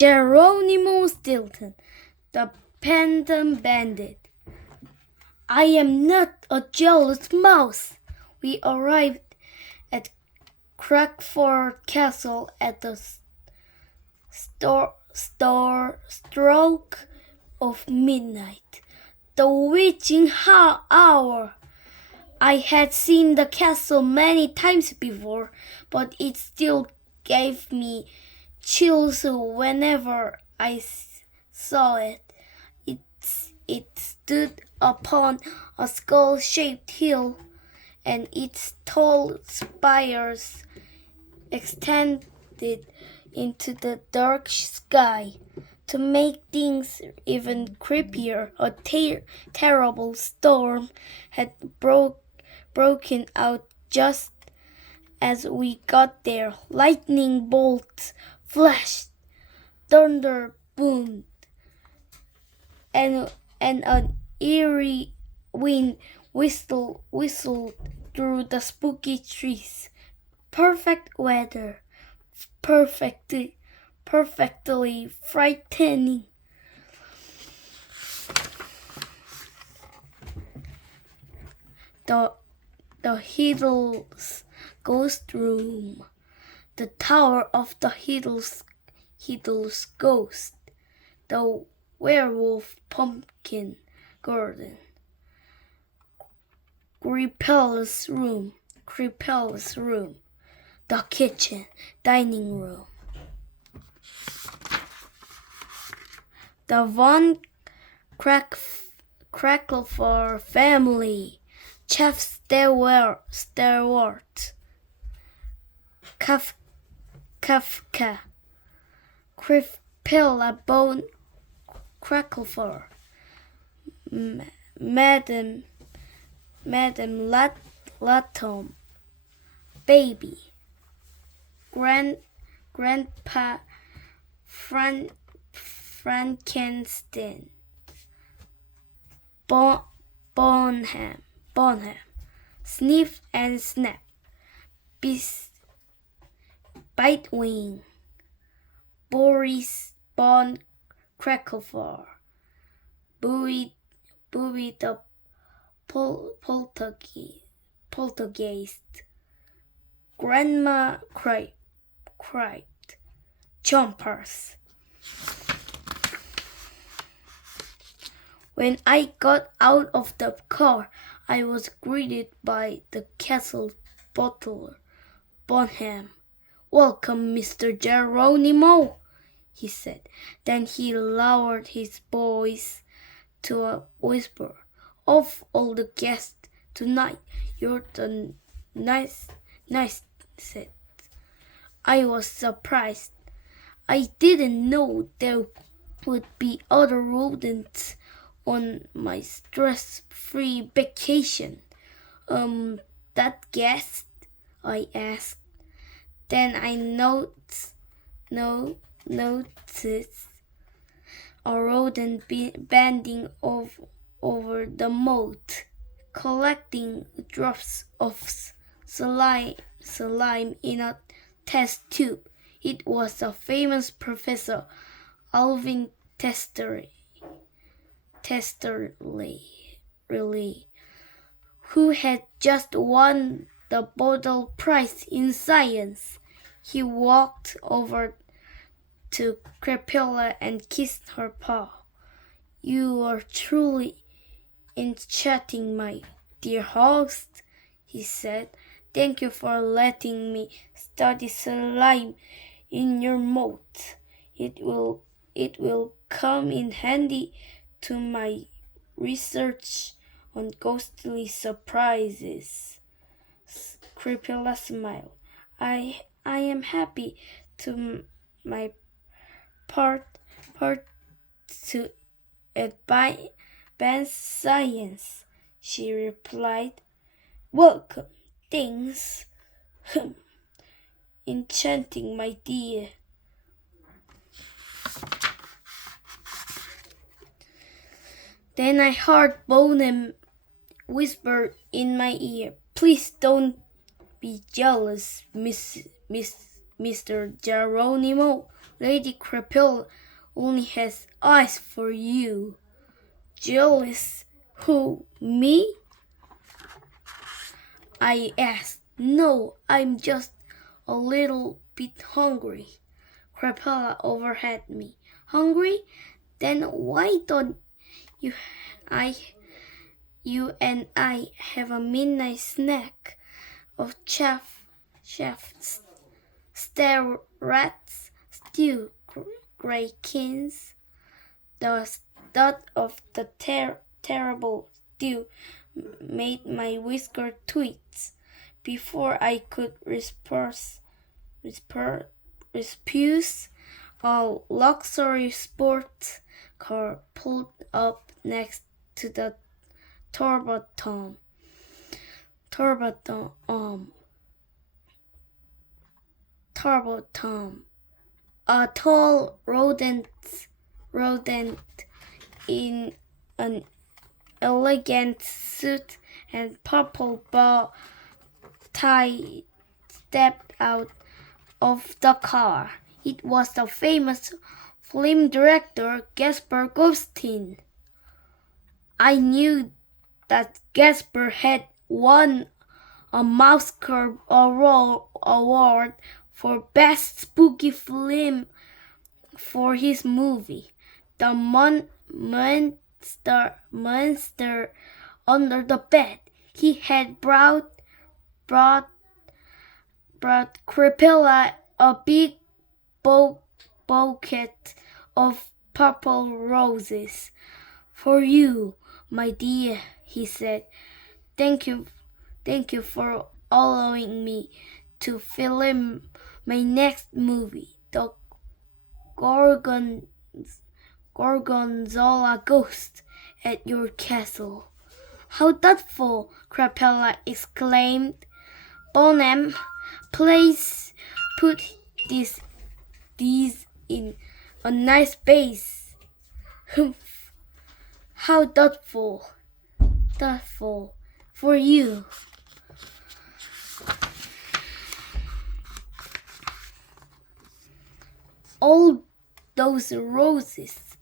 Geronimo Stilton, the phantom bandit. I am not a jealous mouse. We arrived at Crackford Castle at the stroke of midnight, the witching hour. I had seen the castle many times before, but it still gave me chills whenever I saw it. It stood upon a skull-shaped hill, and its tall spires extended into the dark sky. To make things even creepier, a terrible storm had broken out just as we got there. Lightning bolts flashed, thunder boomed, and an eerie wind whistled through the spooky trees. Perfect weather, perfectly frightening. The Hiddle's ghost room, the tower of the Hiddle's ghost, the werewolf pumpkin garden, Creepell's room, the kitchen, dining room. The Von Crackleford family, Chef Stalwart, Kafka, Crispilla Bone Crackleford, Madam Latham, Baby, Grandpa Frankenstein, Bonham, Sniff and Snap, Bitewing, Boris Bon Crackleford, Buoy the Poltergeist, Grandma cried, Chompers. When I got out of the car, I was greeted by the castle butler, Bonham. "Welcome, Mr. Geronimo," he said. Then he lowered his voice to a whisper. "Of all the guests tonight, you're the nicest." I was surprised. I didn't know there would be other rodents on my stress-free vacation. That guest?" I asked. Then I noticed a rodent bending over the moat, collecting drops of slime in a test tube. It was a famous Professor Alvin Testerly, who had just won the Bodle Prize in Science. He walked over to Crepilla and kissed her paw. "You are truly enchanting, my dear host," he said. "Thank you for letting me study slime in your moat. It will come in handy to my research on ghostly surprises." Crepilla smiled. I am happy to my part to advance science," she replied. "Welcome. Thanks. Enchanting, my dear." Then I heard Bonham whisper in my ear, "Please don't be jealous, Mr. Geronimo. Lady Crapella only has eyes for you. Jealous? Who, me? I asked. No, I'm just a little bit hungry. Crapella overheard me. Hungry? Then why don't you and I have a midnight snack of chef's rats, stew, graykins? The thought of the terrible stew made my whisker twitch. Before I could respuce, a luxury sports car pulled up next to the Torbatom. A tall rodent in an elegant suit and purple bow tie stepped out of the car. It was the famous film director Gaspar Gustin. I knew that Gaspar had won a Oscar award for Best Spooky Film for his movie, The Monster Under the Bed. He had brought Crapella a big bouquet of purple roses. For you, my dear, he said. Thank you for allowing me to film my next movie, The Gorgonzola Ghost, at your castle. How thoughtful, Crapella exclaimed. Bonham, please put these in a nice vase. Humph. How thoughtful for you. All those roses.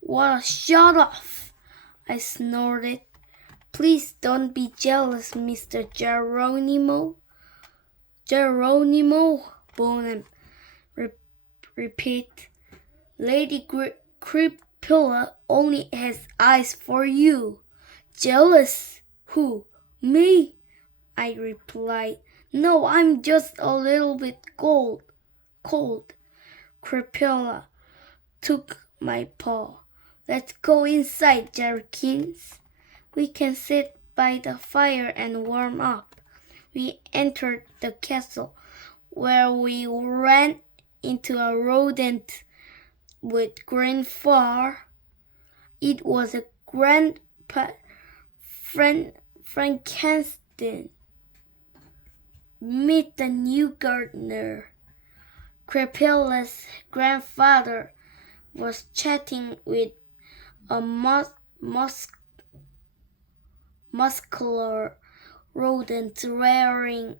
Well, shut off, I snorted. Please don't be jealous, Mr. Geronimo. Geronimo, Bonham repeat. Lady Crapella only has eyes for you. Jealous? Who? Me? I replied. No, I'm just a little bit cold. Crapella took my paw. Let's go inside, Jerkins. We can sit by the fire and warm up. We entered the castle, where we ran into a rodent with green fur. It was a grand Frankenstein. Meet the new gardener. Crapella's grandfather was chatting with a muscular rodent wearing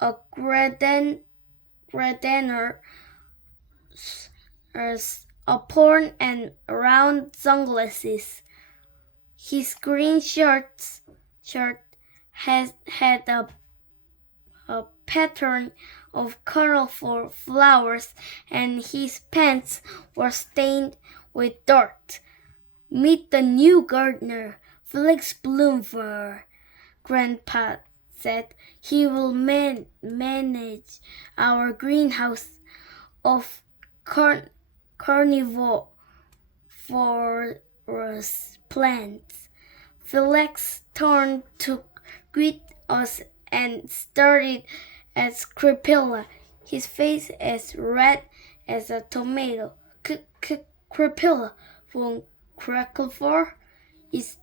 a gardner's apron and round sunglasses. His green shirt had a pattern of colorful flowers, and his pants were stained with dirt. Meet the new gardener, Felix Bloomfur, Grandpa said. He will manage our greenhouse of carnivorous plants. Felix turned to greet us and stared at Crapella, his face as red as a tomato. Crapella, von Cracklefur, is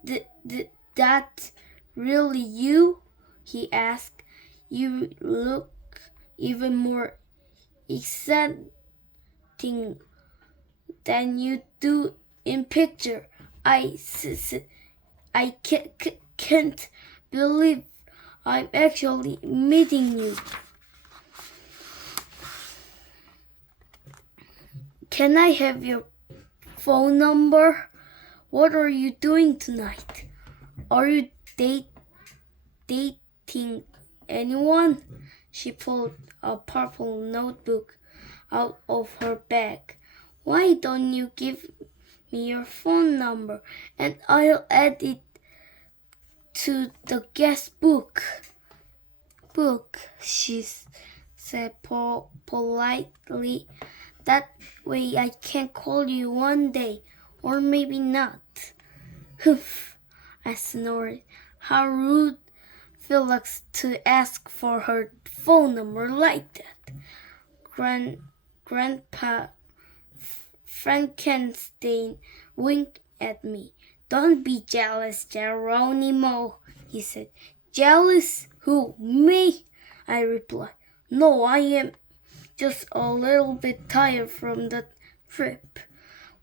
that really you? He asked. You look even more exciting than you do in picture. I can't believe I'm actually meeting you. Can I have your phone number? What are you doing tonight? Are you dating anyone? She pulled a purple notebook out of her bag. Why don't you give me your phone number and I'll add it to the guest book, she said politely. That way I can call you one day, or maybe not. Humph, I snorted. How rude Felix to ask for her phone number like that. Grandpa Frankenstein winked at me. Don't be jealous, Geronimo, he said. Jealous? Who, me? I replied. No, I am just a little bit tired from the trip.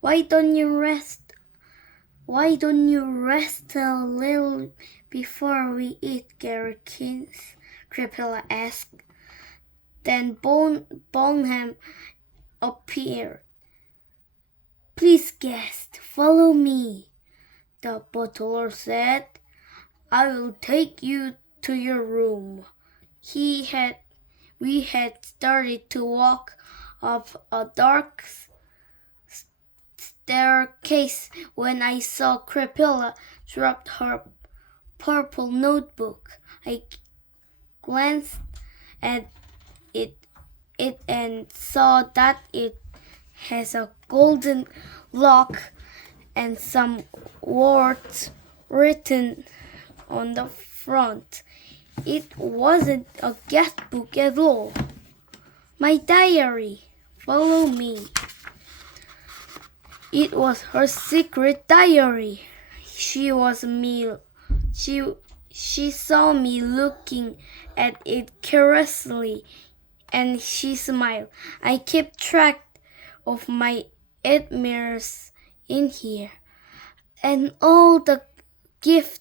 Why don't you rest a little before we eat, Garrikins? Crepella asked. Then Bonham appeared. Please, guest, follow me, the butler said. I will take you to your room. We had started to walk up a dark staircase when I saw Crepella drop her purple notebook. I glanced at it and saw that it has a golden lock and some words written on the front. It wasn't a guest book at all. My diary. Follow me. It was her secret diary. She saw me looking at it curiously, and she smiled. I kept track of my admirers in here, and all the gifts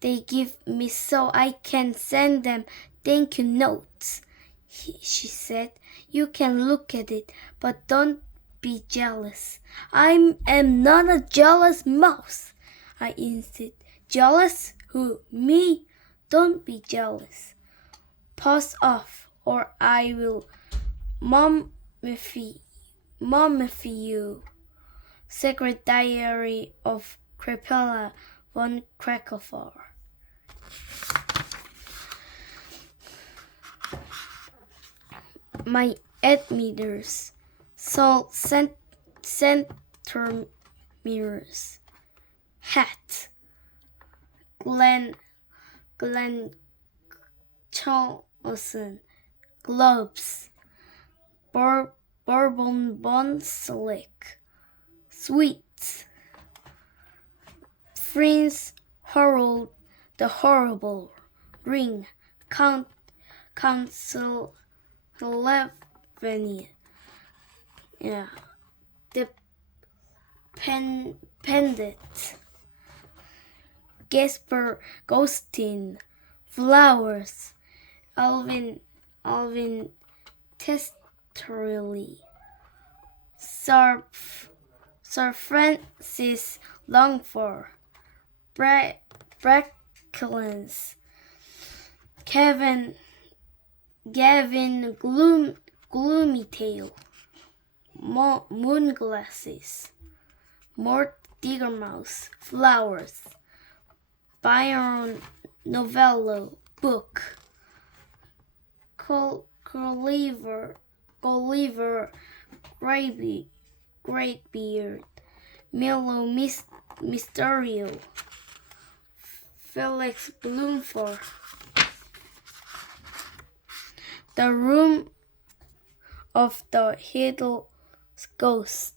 they give me so I can send them thank you notes. She said, you can look at it, but don't be jealous. I am not a jealous mouse, I insisted. Jealous? Who? Me? Don't be jealous. Pass off, or I will mummify you. Secret Diary of Crepella von Cracklefar. My admirers, salt center mirrors, hat, Glenn Charleston, gloves, bourbon bun slick, sweets, Prince Harold the Horrible, ring, Council 11, the pendant, Gasper Ghostin, flowers, Alvin Testerly, Sir Francis Longford, Bracklands, Gavin Gloomytail, moon glasses, Mort Diggermouse, flowers, Byron Novello, book, Gulliver, Greybeard, Milo Mysterio, Felix Bloomford. The Room of the Hideous Ghost,